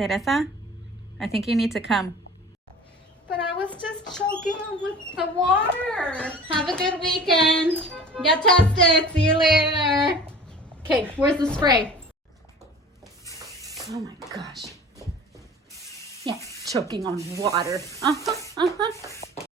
Teresa, I think you need to come. But I was just choking with the water. Have a good weekend. Get tested. See you later. Okay, where's the spray? Oh my gosh. Yeah, choking on water. Uh-huh, uh-huh.